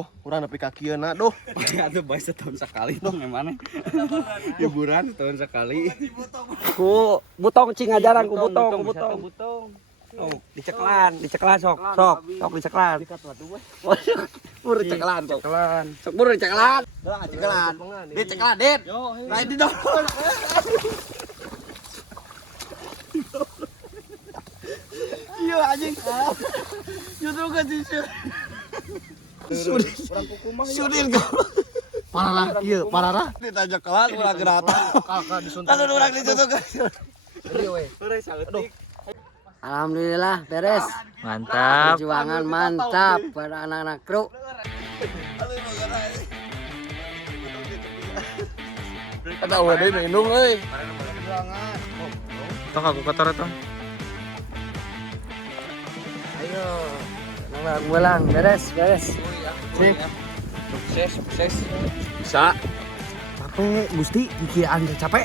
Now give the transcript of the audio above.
Duh, urang nepi ka kieuna duh. Atuh bae setahun sekali tuh gimana? Hiburan setahun sekali. Ku butong cing ajaran ku butong. Oh, Diceklan sok diceklan. Buru ceklan sok. Sok buru ceklan. Ceklan. Dit ceklan, dit. Lain di dong. Iya anjing. Justru kan sih. Sudin kau. Parah iya, parah. Ditanya kelan ulah gerata. Kakak disuntik. Kan urang ditutup. Alhamdulillah beres. Mantap. Perjuangan mantap pada anak-anak kru. Kata wadah minum euy. Tok aku kotor tong. Ayo. Ngulang beres. Nih. sukses. Bisa. Capek Gusti, pikiran capek.